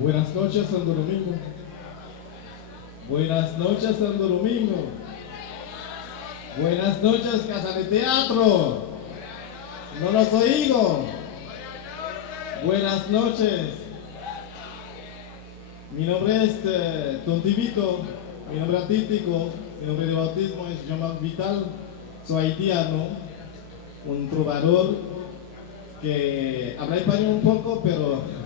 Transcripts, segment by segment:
Buenas noches, Santo Domingo. Buenas noches, Santo Domingo. Buenas noches, Casa de Teatro. No los oigo. Buenas noches. Mi nombre es Tontivito. Mi nombre artístico, mi nombre de bautismo es Jean-Marc Vital. Soy haitiano, un trovador que habla español un poco, pero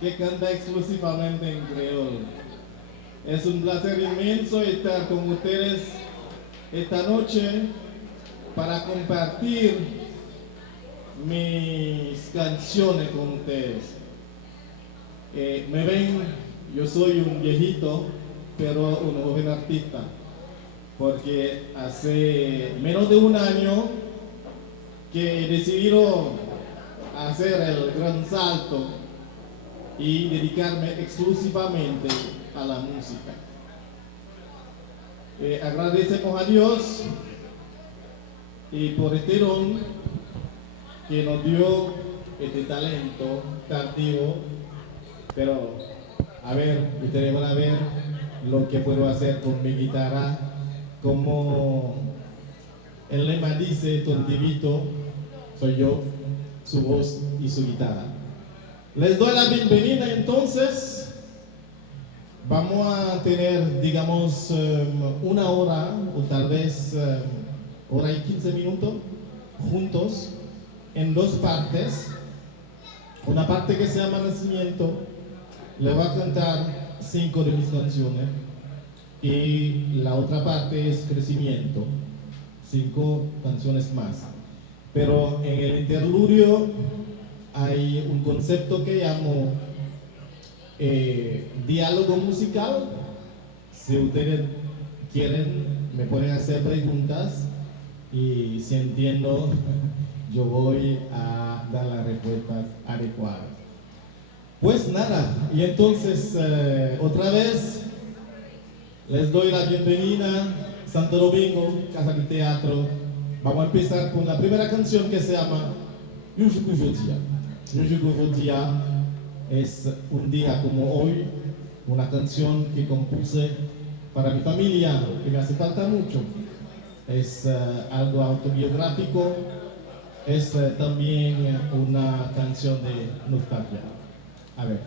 que canta exclusivamente en creol. Es un placer inmenso estar con ustedes esta noche para compartir mis canciones con ustedes. Me ven, yo soy un viejito, pero un joven artista, porque hace menos de un año que he decidido hacer el gran salto y dedicarme exclusivamente a la música. Agradecemos a Dios y por este don que nos dio este talento tardío, pero a ver, ustedes van a ver lo que puedo hacer con mi guitarra, como el lema dice, Tontivito, soy yo, su voz y su guitarra. Les doy la bienvenida entonces. Vamos a tener, digamos, una hora o tal vez hora y 15 minutos juntos en dos partes. Una parte que se llama Nacimiento, le voy a cantar 5 de mis canciones, y la otra parte es Crecimiento, 5 canciones más. Pero en el interludio hay un concepto que llamo diálogo musical. Si ustedes quieren, me pueden hacer preguntas y si entiendo, yo voy a dar la respuesta adecuada. Pues nada, y entonces otra vez les doy la bienvenida, Santo Domingo, Casa de Teatro. Vamos a empezar con la primera canción que se llama Yujuku Jodia. Yujuku Jodia es un día como hoy, una canción que compuse para mi familia, que me hace falta mucho. Es algo autobiográfico, es también una canción de nostalgia. A ver.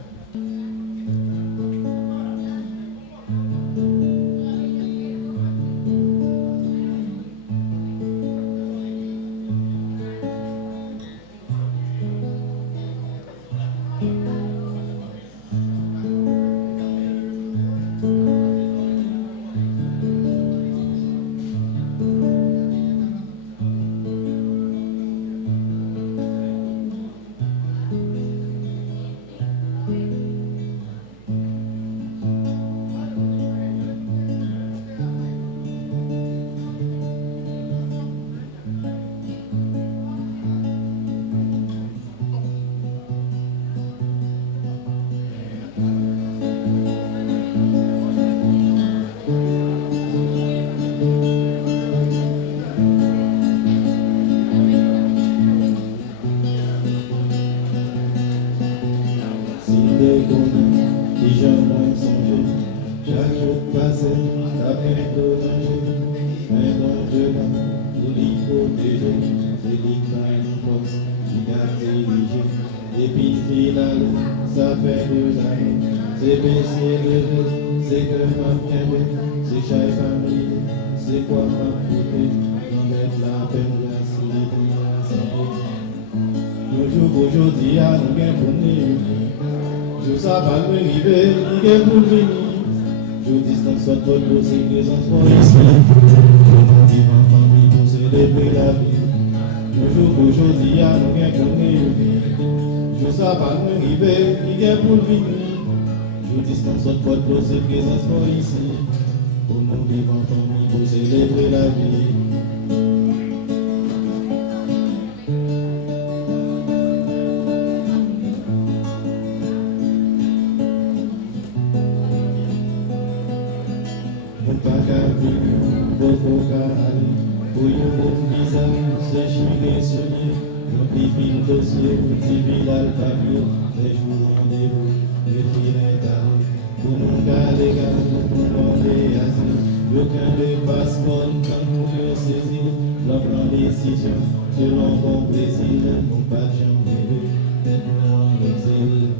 les filles d'incarner, pour nous garder, pour nous demander asile. Aucun de passeport quand nous le saisir, l'homme prend décision, selon bon plaisir, non pas de gens rêver, nous en exil.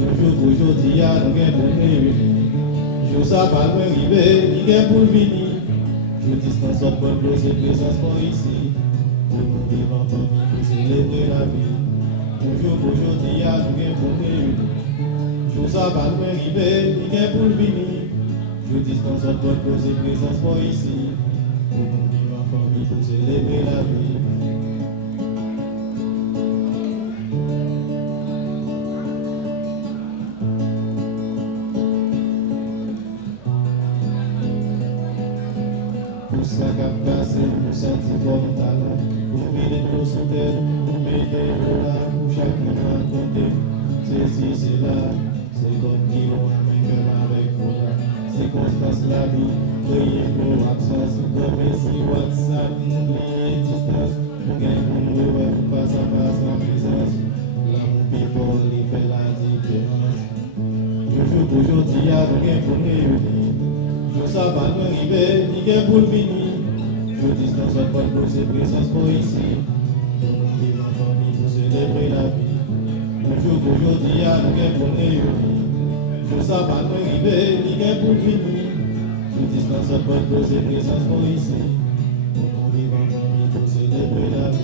Aujourd'hui, nous avons pour réunir, jour ça va arriver, nous avons pour venir. Je dispense notre peuple, c'est présence pour ici, pour nous vivre en famille, pour célébrer la vie. Aujourd'hui, nous avons pour réunir, jour ça va arriver, nous avons pour venir. Je dispense notre peuple, c'est présence pour ici, pour nous vivre en famille, pour célébrer la vie. Pour ça qu'a passé, pour sentir comme talent, pour vider nos terre, pour mettre là, pour chaque moment compter. C'est ci, c'est là, c'est comme qui l'on a même avec voilà. C'est constance la vie, prier pour absence, pour messi WhatsApp, oublier distance, pour gagner pour nous, pour face à face en présence. L'amour people, il fait la différence. Aujourd'hui, il y a rien pour réunir. Je ça va nous arriver, ni gain pour venir. Je distance votre peuple pour ses présences pour ici. Pour nous vivre en famille, pour célébrer la vie. Aujourd'hui, il y a rien pour réunir. Je ça va nous arriver, ni gain pour venir. Je distance votre peuple pour ses présences pour ici. Pour nous vivre en famille, pour célébrer la vie.